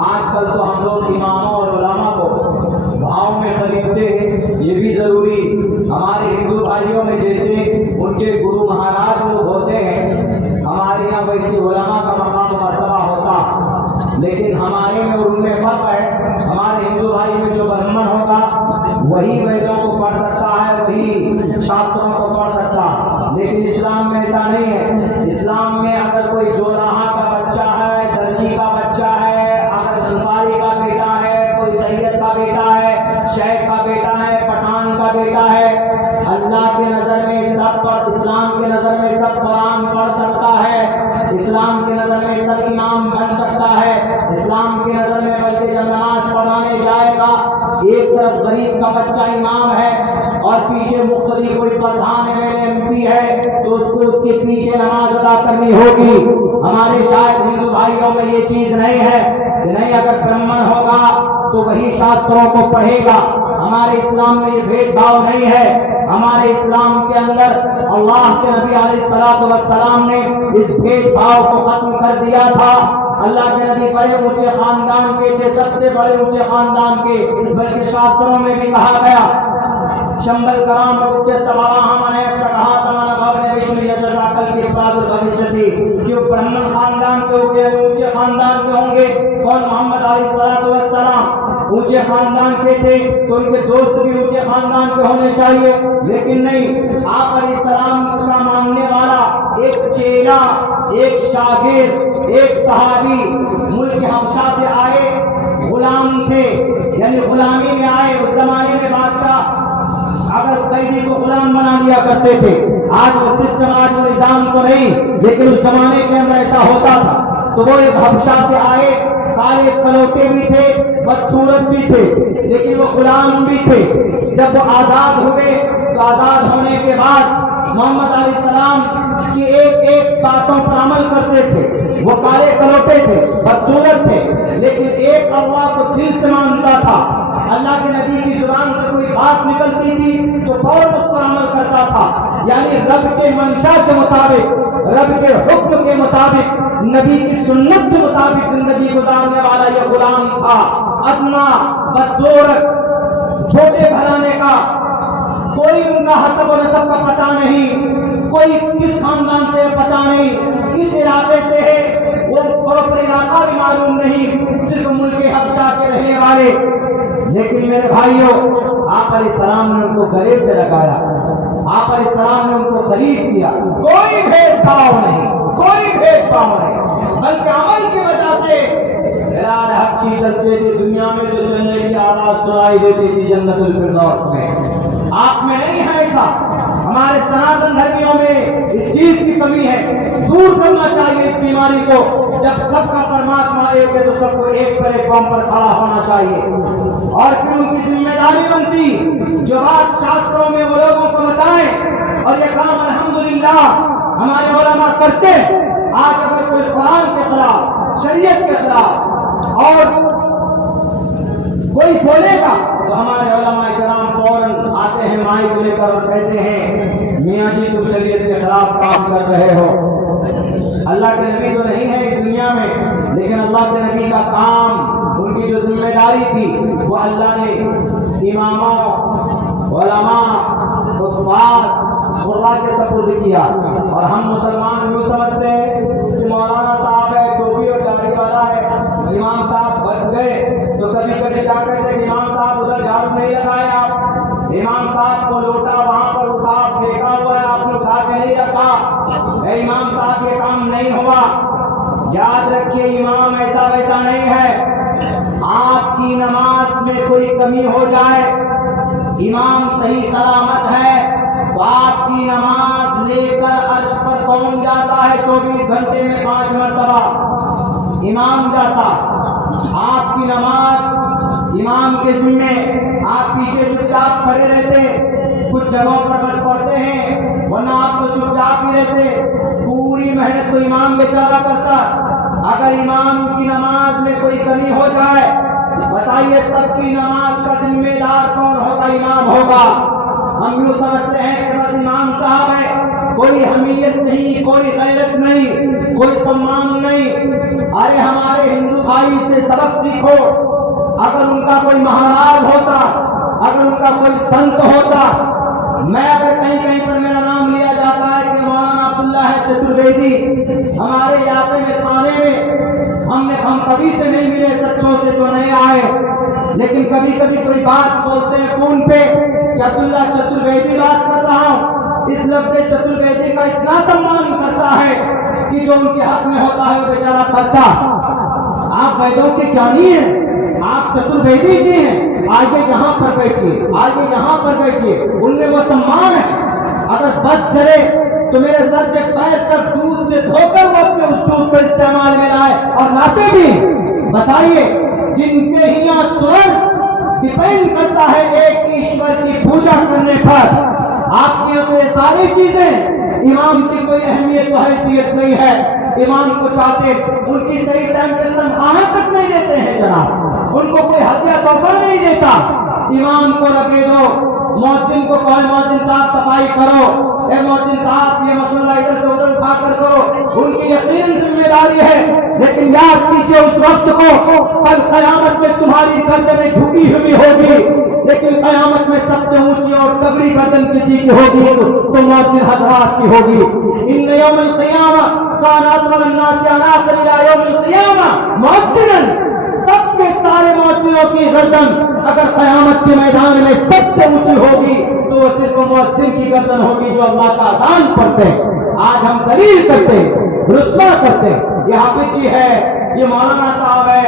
आजकल तो हम लोग इमामों और उलमा को भाव में खरीदते हैं, ये भी जरूरी। हमारे हिंदू भाइयों में जैसे उनके गुरु महाराज लोग होते हैं, हमारे यहाँ वैसे उलमा का मकाम मर्तबा होता, लेकिन हमारे में और उनमें फर्क है। हमारे हिंदू भाई में जो ब्राह्मण होगा वही वेदों को पढ़ सकता है, वही शास्त्रों को पढ़ सकता, लेकिन इस्लाम में ऐसा नहीं है। इस्लाम में अगर कोई जोराहा का बच्चा है, दर्जी का बच्चा है, अगर अंसारी का बेटा है, कोई सैयद का बेटा है, शेख का बेटा है, पठान का बेटा है, अल्लाह के नज़र में सब पर, इस्लाम के नज़र में सब कुरान पढ़ सकता है, इस्लाम के नज़र में सब इमाम बन सकता है, इस्लाम के नज़र में बल्कि जब नमाज पढ़ाने जाएगा एक तरफ गरीब का बच्चा इमाम है और पीछे मुख्तदी कोई प्रधान एमपी है तो उसको उसके पीछे नमाज अदा करनी होगी। हमारे शायद हिंदू भाइयों में ये चीज नहीं है कि नहीं, अगर ब्राह्मण होगा तो वही शास्त्रों को पढ़ेगा। हमारे इस्लाम में ये भेदभाव नहीं है। हमारे इस्लाम के अंदर अल्लाह के नबी अलैहिस्सलातु वस्सलाम ने इस भेदभाव को खत्म कर दिया था। अल्लाह के नबी बड़े ऊंचे खानदान के थे, सबसे बड़े ऊंचे खानदान के, बल्कि शास्त्रों में भी कहा गया शंबल कराम के सवाला हमने कहा तमाम भवने विष्णु यशशाकल के प्रादुर भविष्यति कि ब्राह्मण खानदान के होंगे, ऊंचे खानदान के होंगे। कौन? मोहम्मद अलैहिस्सलातु वस्सलाम ऊंचे खानदान के थे तो उनके दोस्त भी ऊंचे खानदान के होने चाहिए, लेकिन नहीं। आप अलैहिस्सलाम का मानने वाला एक चेला, एक शागिर्द, एक सहाबी मुल्क हबशा से आए, गुलाम थे, यानी गुलामी में आए। उस जमाने में बादशाह अगर कैदी को गुलाम बना लिया करते थे। आज वो सिस्टम, आज वो निजाम तो नहीं, लेकिन उस जमाने के अंदर ऐसा होता था। तो वो एक हबशा से आए, काले कलोटे भी थे, बदसूरत भी थे, लेकिन वो गुलाम भी थे। जब वो आजाद हुए तो आजाद होने के बाद मोहम्मद अलैहिस्सलाम की एक एक बातों पर अमल करते थे। वो काले कलोटे थे, बदसूरत थे, लेकिन एक अल्लाह को दिल से मानता था। अल्लाह के नबी की जुबान से कोई बात निकलती थी तो फौरन उस पर अमल करता था। यानी रब के मंशा के मुताबिक, रब के हुक्म के मुताबिक, नबी की सुन्नत के मुताबिक जिंदगी गुजारने वाला यह गुलाम था। अदना, बदसूरत, छोटे घराने का, कोई उनका हसब और नसब का पता नहीं, कोई किस खानदान से पता नहीं, किस इलाके से है वो प्रॉपर इलाका भी मालूम नहीं, सिर्फ मुल्क हबशा के रहने वाले। लेकिन मेरे भाइयों, आप अलैहिस्सलाम ने उनको गले से लगाया, आप अलैहिस्सलाम ने उनको खरीद किया। कोई भेदभाव नहीं, कोई भेदभाव नहीं, बल्कि अमल की वजह से बिलाल हबशी चलते थे। दुनिया में जो चलने की आवाज सुनाई देती थी जन्नतुल फिरदौस में। आप में नहीं है ऐसा। हमारे सनातन धर्मियों में इस चीज की कमी है। दूर करना चाहिए इस बीमारी को। जब सबका परमात्मा एक है तो सबको एक प्लेटफॉर्म पर खड़ा होना चाहिए। और फिर उनकी जिम्मेदारी बनती जो बात शास्त्रों में वो लोगों को बताएं, और ये काम अल्हम्दुलिल्लाह हमारे उलमा करते। आज अगर कोई कुरान के खिलाफ, शरीयत के खिलाफ और कोई बोलेगा तो हमारे उलमा किराम फौरन आते हैं माइक लेकर और कहते हैं मियां जी तुम शरीयत के खिलाफ काम कर रहे हो। अल्लाह के नबी तो नहीं है इस दुनिया में, लेकिन अल्लाह के नबी का काम, उनकी जो जिम्मेदारी थी वो अल्लाह ने इमामों, उलमा, हुफ़ाज़, कुर्रा के सपुर्द किया। और हम मुसलमान यूँ समझते हैं कि मौलाना साहब है, टोपी और दाढ़ी वाला है, इमाम साहब बच गए तो कभी कभी क्या कहते हैं इमाम साहब उधर झाड़ू नहीं लगाए, आप इमाम साहब को लोटा वहां पर उठा फेंका हुआ है, आपने उठा के नहीं रखा, इमाम साहब ये काम नहीं हुआ। याद रखिए इमाम ऐसा वैसा नहीं है। आपकी नमाज में कोई कमी हो जाए, इमाम सही सलामत है तो आपकी नमाज लेकर अर्श पर कौन जाता है? 24 घंटे में 5 मरतबा इमाम जाता। आपकी नमाज इमाम के जिम्मे, आप पीछे चुपचाप खड़े रहते, कुछ जगहों पर बस पढ़ते हैं, वरना आप तो चुपचाप ही रहते। पूरी मेहनत तो इमाम बेचारा करता। अगर इमाम की नमाज में कोई कमी हो जाए, बताइए सबकी नमाज का जिम्मेदार कौन होगा? इमाम होगा। हम यूँ समझते हैं कि बस इमाम साहब है कोई हमीयत नहीं, कोई गैरत नहीं, कोई सम्मान नहीं। अरे हमारे हिंदू भाई से सबक सीखो। अगर उनका कोई महाराज होता, अगर उनका कोई संत होता, मैं अगर कहीं कहीं पर मेरा नाम लिया जाता है कि मौलाना अब्दुल्लाह चतुर्वेदी हमारे इलाके में थाने में हम कभी से नहीं मिले, सच्चों से तो नहीं आए, लेकिन कभी कभी कोई बात बोलते हैं फोन पे कि अब्दुल्ला चतुर्वेदी बात कर रहा हूँ। इस लफ्ज़ चतुर्वेदी का इतना सम्मान करता है कि जो उनके हक में होता है वो बेचारा करता। आप वैदों के ज्ञानी हैं, आप चतुर्वेदी जी हैं, आगे यहाँ पर बैठिए, आगे यहाँ पर बैठिए, उनमें वो सम्मान है। अगर बस चले तो मेरे सर से पैर तक दूध से धोकर वो अपने उस दूध को इस्तेमाल में लाए और लाते भी। बताइए, जिनके यहाँ स्वर्ग डिपेंड करता है एक ईश्वर की पूजा करने पर, आपके यहाँ तो ये सारी चीजें, इमाम की कोई अहमियत तो हैसियत नहीं है। इमाम को चाहते उनकी सही टाइम के अंदर तनख्वाह तक नहीं देते हैं जनाब, उनको कोई हदिया तोहफा नहीं देता। इमाम को रखे दो, मौजिन को कहे मौजिन साहब सफाई करो, ए मौजिन साहब ये मसला इधर से उधर उठा कर करो, उनकी यकीन जिम्मेदारी है। लेकिन याद कीजिए उस वक्त को, कल कयामत में तुम्हारी गर्दनें झुकी हुई होगी, लेकिन कयामत में सबसे ऊंची और तगड़ी गर्दन किसी की होगी तो मौजिन हजरात की होगी। इन यौमुल क़ियामा कानात वल नास अला क़रीला यौमुल क़ियामा मौजिनन, सबके सारे मौजिनों की गर्दन अगर कयामत के मैदान में सबसे ऊंची होगी तो वो सिर्फ मुअज्जिन की गर्दन होगी जो अल्लाह का अज़ान पढ़ते हैं। आज हम जलील करते हैं, रुस्वा करते हैं। ये हाफिज जी है, ये मौलाना साहब है,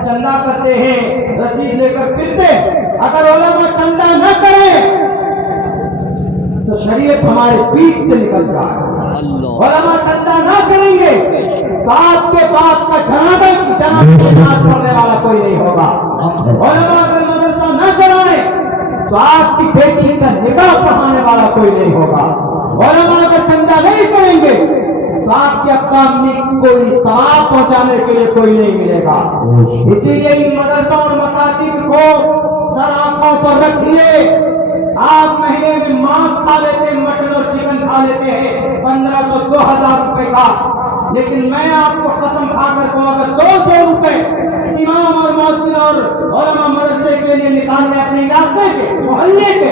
चंदा करते हैं, रसीद लेकर फिरते। अगर उलमा चंदा न करें तो शरीयत हमारे पीठ से निकल जाए। उलमा चंदा न करेंगे तो आपके बाप का जनाजा पढ़ने वाला कोई नहीं होगा। उलमा अगर मदरसा न चलाए तो आपकी बेटी का निकाह पढ़ाने वाला कोई नहीं होगा। उलमा अगर चंदा नहीं करेंगे तो आपके अब्बा अम्मी कोई सवाब पहुंचाने के लिए कोई नहीं मिलेगा। इसीलिए इन मदरसा और मकातिब को सर आंखों पर रख लिए। आप महीने में मांस खा लेते हैं, मटन और चिकन खा लेते हैं 1500-2000 रुपए का, लेकिन मैं आपको कसम खाकर कहूं अगर 200 रुपए इमाम और मौजिन और उलमा मदरसे के लिए निकाल ले अपने इलाके के, मोहल्ले के,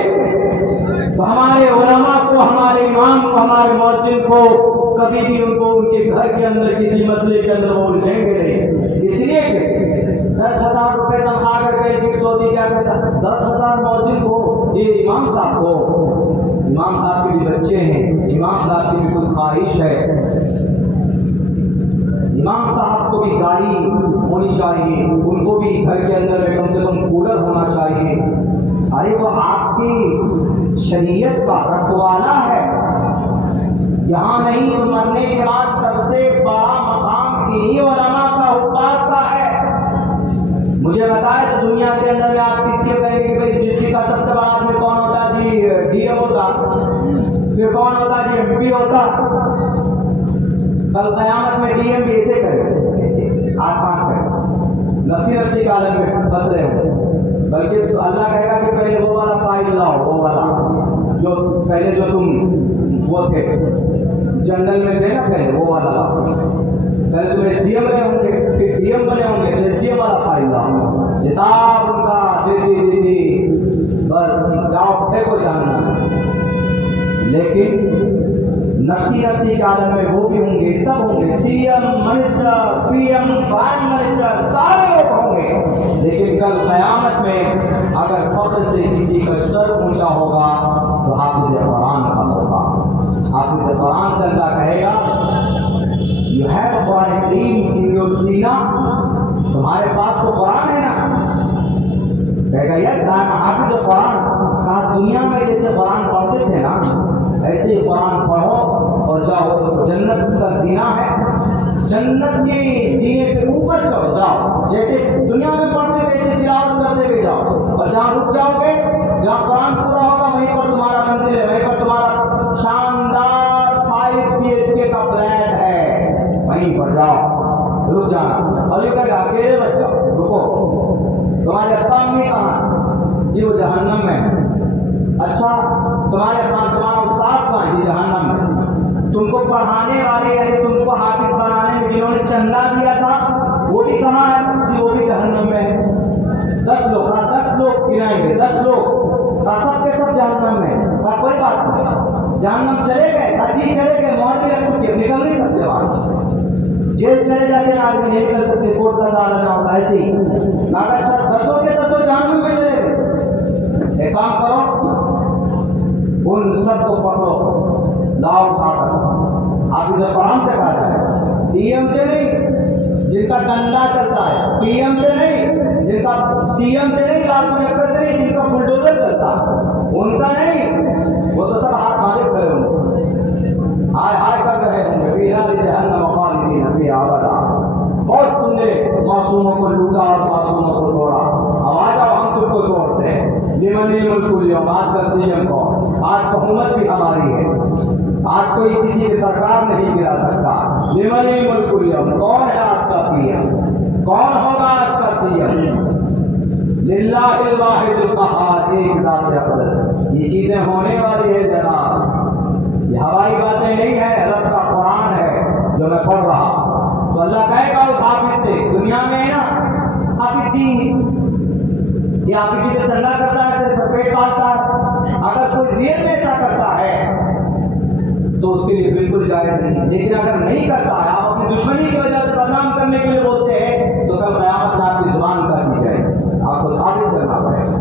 तो हमारे उलमा को, हमारे इमाम को, हमारे मौजिन को कभी भी उनको उनके घर के अंदर किसी मसले के अंदर वो उलझेंगे नहीं। इसलिए 10,000 रुपए तनख्वाह करके फिक्स होती, क्या कहता 10,000 मौजिन को, ये इमाम साहब को, इमाम साहब के भी बच्चे हैं, इमाम साहब की भी कुछ ख्वाहिश है, इमाम साहब को भी गाड़ी होनी चाहिए, उनको भी घर के अंदर में कम से कम कूलर होना चाहिए। अरे वो आपकी शरीयत का रखवाला है। यहाँ नहीं तो मरने के बाद सबसे बड़ा मकाम इन्हीं उलमा का, उपास का है। मुझे बताए तो दुनिया के अंदर में आप किसके कहेंगे कि भाई डिस्ट्रिक्ट का सबसे बड़ा आदमी कौन होता जी? डीएम होता, फिर कौन होता जी? एमपी होता। कल कयामत में डीएम भी ऐसे करे, ऐसे आसान करे, नफसी का आलम में फंस रहे हो। बल्कि तो अल्लाह कहेगा कि पहले वो वाला फाइल लाओ, वो वाला जो पहले जो तुम वो थे जनरल में थे ना, पहले वो वाला लाओ। पहले तुम एसडीएम बने होंगे, फिर डीएम बने होंगे, तो एसडीएम वाला फाइल लाओ, हिसाब उनका सीधी बस जाओ को जानना। लेकिन नफसी के आलम में वो भी होंगे, सब होंगे, CM, minister, PM, prime minister, सारे लोग होंगे। लेकिन कल कयामत में अगर फख्र से किसी का सर ऊंचा होगा तो हाफिज़ कुरान का होगा। हाफिज़ कुरान से अल्लाह कहेगा you have Quran Karim in your सीना, तुम्हारे पास तो कुरान है ना? कहेगा यस आई एम हाफिज़ कुरान। कहा दुनिया में जैसे कुरान पढ़ते थे ना, ऐसे ही कुरान पढ़ो और जाओ, तो जन्नत का जीना है, जन्नत के जीने पे ऊपर चढ़ो, जाओ। जैसे दुनिया में पढ़ते थे ऐसे तिलावत करते हुए जाओ, और जहाँ रुक जाओगे, जहाँ कुरान पूरा होगा वहीं पर तुम्हारा मंजिल है, वहीं पर तुम्हारा शानदार 5 BHK का फ्लैट है, वहीं पर जाओ, रुक जाना। और ये कहेगा अकेले मत जाओ, रुको, तुम्हारे अब्बा अम्मी कहाँ? जी वो जहन्नम में। अच्छा तुम्हारे तुम्हारा उस्ताद कहाँ? जी जहन्नम में। चंदा दिया था वो भी कहाँ है जी? वो भी जहन्नम में है। 10 लोग, हाँ 10 लोग गिनाएंगे, 10 लोग सब के सब जहन्नम में। कोई बात नहीं, जहन्नम चले गए, जी चले गए, मोहर भी लग चुकी है, निकल नहीं सकते वहां से। जेल चले जाते आदमी नहीं निकल सकते, कोर्ट का सहारा ना होता, ऐसे ही नागा। अच्छा 10 के 10 जहन्नम में चले गए। एक काम करो, उन सबको पकड़ो, लाओ उठाकर। आप इसे कुरान से कहा जाए, डीएम से नहीं जिनका डंडा चलता है, पीएम से नहीं जिनका, सीएम से नहीं, लाल कलेक्टर से नहीं जिनका बुलडोजर चलता, उनका नहीं, वो तो सब हाथ मारे खड़े होंगे, हाय हाय कर रहे होंगे, बहुत तुमने मासूमों को लूटा और मासूमों को तोड़ा, आवाज आओ हम तुमको तोड़ते हैं। लिमनी मुल्कुल यौम, आज का सीएम कौन? आज बहुमत भी हमारी है, आज कोई किसी की सरकार नहीं गिरा सकता। लिमनी मुल्कुल यौम, कौन है आज का पीएम, कौन होगा आज का सीएम? लिल्लाहिल वाहिदिल कहार, एक जात अक़दस। ये चीजें होने वाली है जनाब, ये हवाई बातें नहीं है, रब का कुरान है जो मैं पढ़ रहा। तो अल्लाह कहेगा उस हाफिज से, दुनिया में है ना हाफिज जी, ये हाफिज जी तो चंदा करता है, सिर्फ पेट पालता है, अगर कोई रियल में ऐसा करता है तो उसके लिए बिल्कुल जायज नहीं। लेकिन अगर नहीं करता है, आप अपनी दुश्मनी की वजह से बदनाम करने के लिए बोलते हैं, तो कल क़यामत में आपकी जुबान कर दी जाएगी, आपको साबित करना पड़ेगा।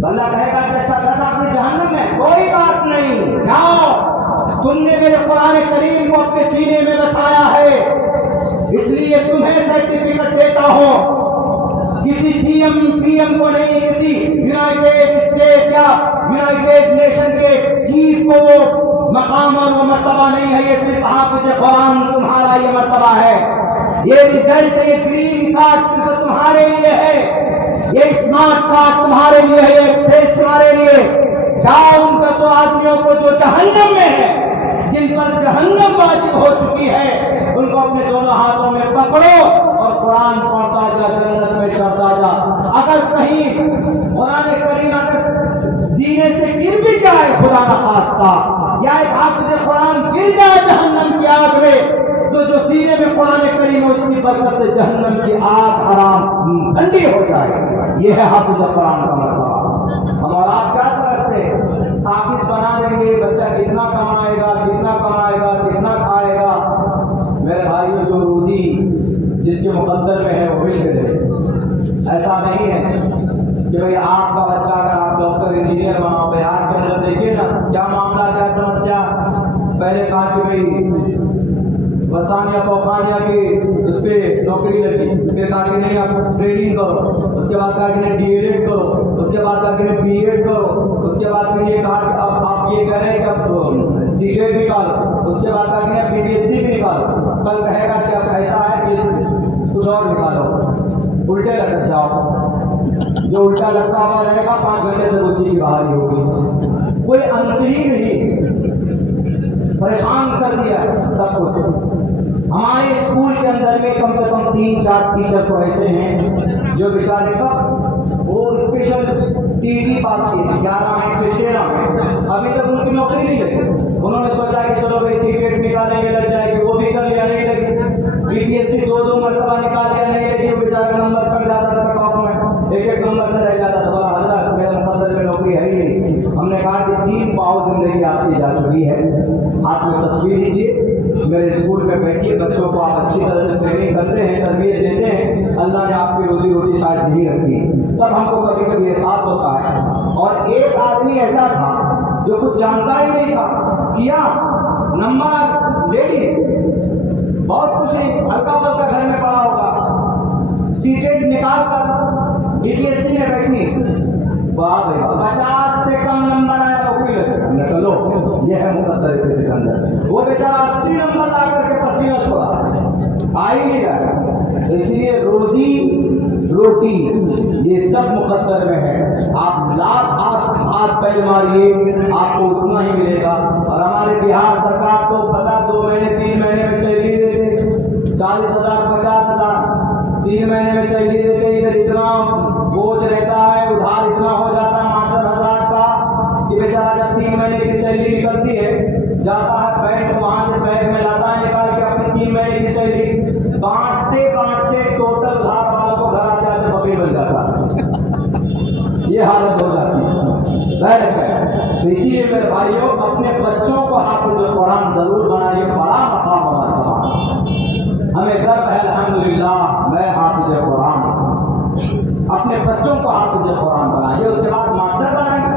तो अल्लाह कहेगा कि अच्छा 10 आदमी जहन्नम में, कोई बात नहीं, जाओ, तुमने मेरे कुरान करीम को अपने सीने में बसाया है, इसलिए तुम्हें सर्टिफिकेट देता हूं। किसी सीएम पीएम को नहीं, किसी यूनाइटेड स्टेट या यूनाइटेड नेशन के चीफ को वो मकाम और वो मर्तबा नहीं है, ये सिर्फ हाफिज़ कुरान तुम्हारा ये मर्तबा है। ये रिजल्ट, ये ग्रीन कार्ड सिर्फ तुम्हारे लिए है, ये स्मार्ट कार्ड तुम्हारे लिए है, ये एक्सेस तुम्हारे लिए। जाओ उन 10 आदमियों को जो जहन्नम में है, जिन पर जहन्नम वाजिब हो चुकी है, उनको अपने दोनों हाथों में पकड़ो और कुरान पढ़ता जा, जन्नत में चढ़ता जा। अगर कहीं कुरान करीम अगर सीने से गिर भी जाए खुदा न खास्ता, या एक हाफिज़ कुरान गिर जाए जहन्नम की आग में, तो जो सीने में कुरान करीम उसकी बरकत से जहन्नम की आग आराम ठंडी हो जाए। ये है हाफिज़ कुरान का मतलब। हम और आप क्या समझते हैं, हाफिज बना देंगे, बच्चा कितना कमाएगा, कितना कमाएगा, कितना खाएगा? मेरे भाइयों, जो रोजी जिसके मुकद्दर में है वो मिल गए। ऐसा नहीं है कि भाई आपका बच्चा अगर आप डॉक्टर इंजीनियर बनाओ, बिहार के अंदर देखिए ना क्या मामला, क्या समस्या। पहले कहा कि भाई वस्तानिया फौकानिया की उस पर नौकरी लगी, फिर कहा कि नहीं आप ट्रेनिंग करो, उसके बाद कहा कि नहीं डीएलएड करो, उसके बाद कहा कि नहीं बीएड करो, उसके बाद फिर ये कहा कि अब आप ये करें कि अब सीटेट निकालो, उसके बाद कहा कि नहीं बीपीएससी भी निकालो। कल कहेगा कि अब ऐसा है कि कुछ और निकालो, उल्टे लटक जाओ। जो उल्टा लटका हुआ रहेगा 5 घंटे तक उसी की बहाली होगी। कोई अंतरी नहीं, परेशान कर दिया सब कुछ। हमारे स्कूल के अंदर में कम से कम 3-4 टीचर तो ऐसे हैं जो बेचारे का वो स्पेशल टीटी पास किए थे 11 में फिर 13 में, अभी तक उनकी नौकरी नहीं लगी। उन्होंने सोचा कि चलो भाई सीटेट निकालेंगे, लग जाएगी, वो भी कर लिया, नहीं लगी। बीपीएससी 2-2 मरतबा निकाल लिया, नहीं लगी। बेचारा नंबर छट जाता था टॉप में, एक नंबर से रह जाता था। बोला हजरत मेरे मुकद्दर में नौकरी है ही नहीं। हमने कहा कि 3 पाव जिंदगी आपकी जा चुकी है, हाथ में तस्वीर लीजिए, मेरे स्कूल में बैठिए, बच्चों को आप अच्छी तरह से ट्रेनिंग करते हैं, तरबियत देते हैं, अल्लाह ने आपकी रोजी रोटी शायद नहीं रखी, तब हमको कभी कभी एहसास होता है। और एक आदमी ऐसा था जो कुछ जानता ही नहीं था, किया नंबर लेडीज बहुत खुश है, हल्का फुल्का घर में पड़ा होगा, सीटेट निकाल कर बीपीएससी में बैठी, वाह भाई 50 से कम नंबर आया, नौकरी लगे। लो ये है मुकद्दर के सिकंदर। वो बेचारा 80 नंबर ला करके पसीना छोड़ा, आ ही नहीं रहा। इसलिए रोजी रोटी ये सब मुकद्दर में है। आप लाख हाथ पैर मारिए, आपको उतना ही मिलेगा। और हमारे बिहार सरकार को पता 2 महीने 3 महीने में सैलरी देते, 40,000 50,000 3 महीने में सैलरी देते। इधर इतना बोझ रहता है, उधार इतना हो जाता है मास्टर हजरात का कि बेचारा जब 3 महीने की सैलरी निकलती है, जाता है बैंक, वहां से बैंक में लाता है निकाल के अपनी 3 महीने ये हालत हो जाती है बैठ कर। तो इसीलिए मेरे भाइयों अपने बच्चों को हाफिज़ कुरान जरूर बनाइए, बड़ा मकाम मरतबा। हमें गर्व है अल्हम्दुलिल्लाह मैं हाफिज़ कुरान, अपने बच्चों को हाफिज़ कुरान बनाइए, उसके बाद मास्टर बनाइए,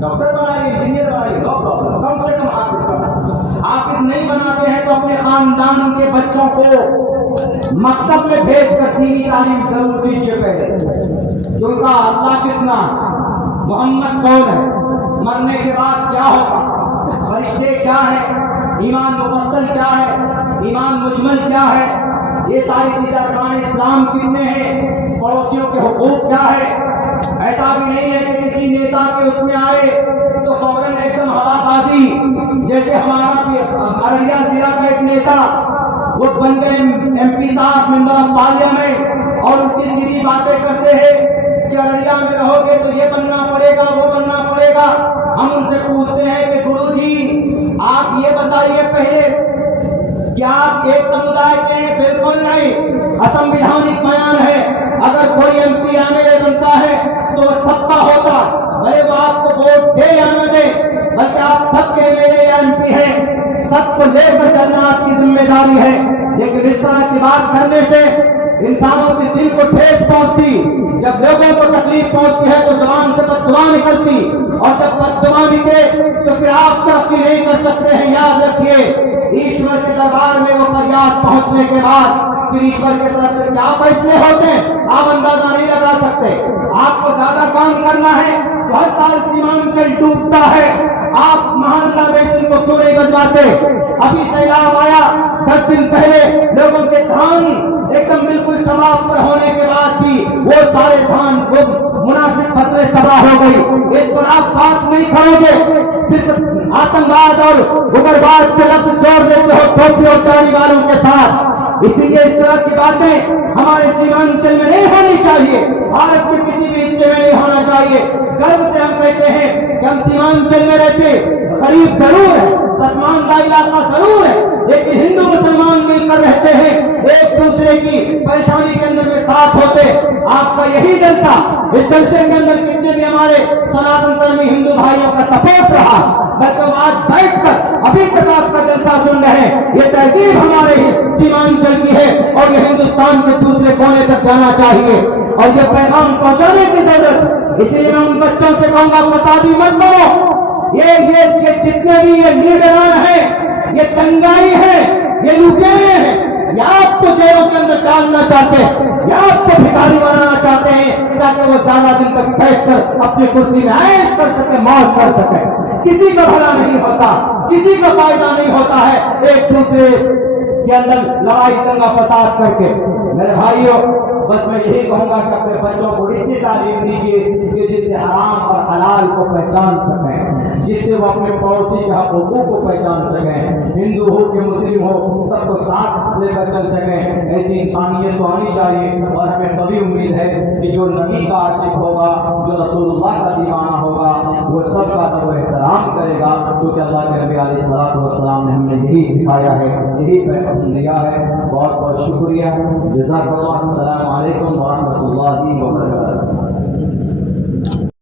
डॉक्टर बनाइए, इंजीनियर बनाइए, नो प्रॉब्लम, कम से कम हाफिज़ बनाइए। हाफिज़ नहीं बनाते हैं तो अपने खानदान के बच्चों को मकतब में भेज कर दीनी तालीम जरूर दीजिए पहले, क्योंकि अल्लाह कितना, मोहम्मद कौन है, मरने के बाद क्या होगा, फरिश्ते क्या है, ईमान मुफस्सल क्या है, ईमान मुजमल क्या है, ये सारी चीजें अरकान इस्लाम कितने हैं, पड़ोसियों के हुकूक क्या है। ऐसा भी नहीं है कि किसी नेता के उसमें आए तो फौरन एकदम हवाबाजी, जैसे हमारा भी अररिया जिला का एक नेता वो बन गए MP साहब, मेंबर ऑफ पार्लियामेंट, और उनकी सीधी बातें करते हैं कि अररिया में रहोगे तो ये बनना पड़ेगा, वो बनना पड़ेगा। हम उनसे पूछते हैं कि गुरुजी आप ये बताइए पहले कि आप एक समुदाय के हैं? बिल्कुल नहीं, असंवैधानिक बयान है। अगर कोई MP MLA बनता है तो सबका होता, भले वो आपको वोट दे या न दे, बल्कि आप सबके MLA या MP हैं, सबको लेकर चलना आपकी जिम्मेदारी है। लेकिन इस तरह की बात करने से इंसानों के दिल को ठेस पहुंचती, जब लोगों को तकलीफ पहुंचती है तो जुबान से बददुआ निकलती, और जब बददुआ निकले तो फिर आप तरक्की नहीं कर सकते हैं। याद रखिए ईश्वर के दरबार में वो फरियाद पहुंचने के बाद फिर ईश्वर की तरफ से क्या फैसले होते हैं आप अंदाजा नहीं लगा सकते। आपको ज्यादा काम करना है तो हर साल सीमांचल डूबता है, आप महानंदा बेसिन को क्यों नहीं बदलाते? अभी सैलाब आया 10 दिन पहले, लोगों के धान एकदम बिल्कुल शबाब पर होने के बाद भी वो सारे धान वो मुनासिब फसलें तबाह हो गई। इस पर आप बात नहीं करोगे, सिर्फ आतंकवाद और उग्रवाद के लफ्ज जोड़ देते हो टोपी और दाढ़ी वालों के साथ। इसीलिए इस तरह की बातें हमारे सीमांचल में नहीं होनी चाहिए, भारत के किसी भी हिस्से में नहीं होना चाहिए। गर्व से हम कहते हैं कि हम सीमांचल में रहते, गरीब जरूर है, पसमानदा इलाका जरूर है, लेकिन हिंदू मुसलमान मिलकर रहते हैं, एक दूसरे की परेशानी के अंदर में साथ होते। आपका यही जलसा, इस जलसे के अंदर कितने भी हमारे सनातन धर्मी हिंदू भाइयों का सपोर्ट रहा, बल्कि आज बैठकर अभी तक आपका जलसा सुन रहे हैं। ये तहजीब हमारे सीमांचल की है और ये हिंदुस्तान के दूसरे कोने तक जाना चाहिए और ये पैगाम पहुंचाने की जरूरत। इसलिए मैं उन बच्चों से कहूंगा फसादी मत बनो। ये जितने भी ये लीडरान हैं, ये दंगाई हैं, ये लुटेरे हैं, या आपको जेलों के अंदर डालना चाहते हैं या आपको भिखारी बनाना चाहते हैं ताकि वो ज्यादा दिन तक बैठकर अपनी कुर्सी में ऐश कर सके, मौज कर सके। किसी का भला नहीं होता, किसी का फायदा नहीं होता है एक दूसरे के अंदर लड़ाई दंगा फसाद करके। मेरे भाइयों बस मैं यही कहूंगा कि अपने बच्चों को इतनी तालीम दीजिए कि जिससे हराम और हलाल को पहचान सकें, जिससे वो अपने पड़ोसी के हकूक़ों को पहचान सकें, हिंदू हो कि मुस्लिम हो सबको साथ लेकर चल सकें। ऐसी इंसानियत तो आनी चाहिए और हमें तभी उम्मीद है कि जो नबी का आशिक होगा, जो रसूलुल्लाह का दीवाना होगा, वो सबका तो एहतराम करेगा, क्योंकि अल्लाह के नबी अलैहिस्सलाम ने हमें यही सिखाया है, यही पैगाम दिया है। बहुत बहुत शुक्रिया। जज़ाकल्लाह। अस्सलामु अलैकुम व रहमतुल्लाहि व बरकातुहू।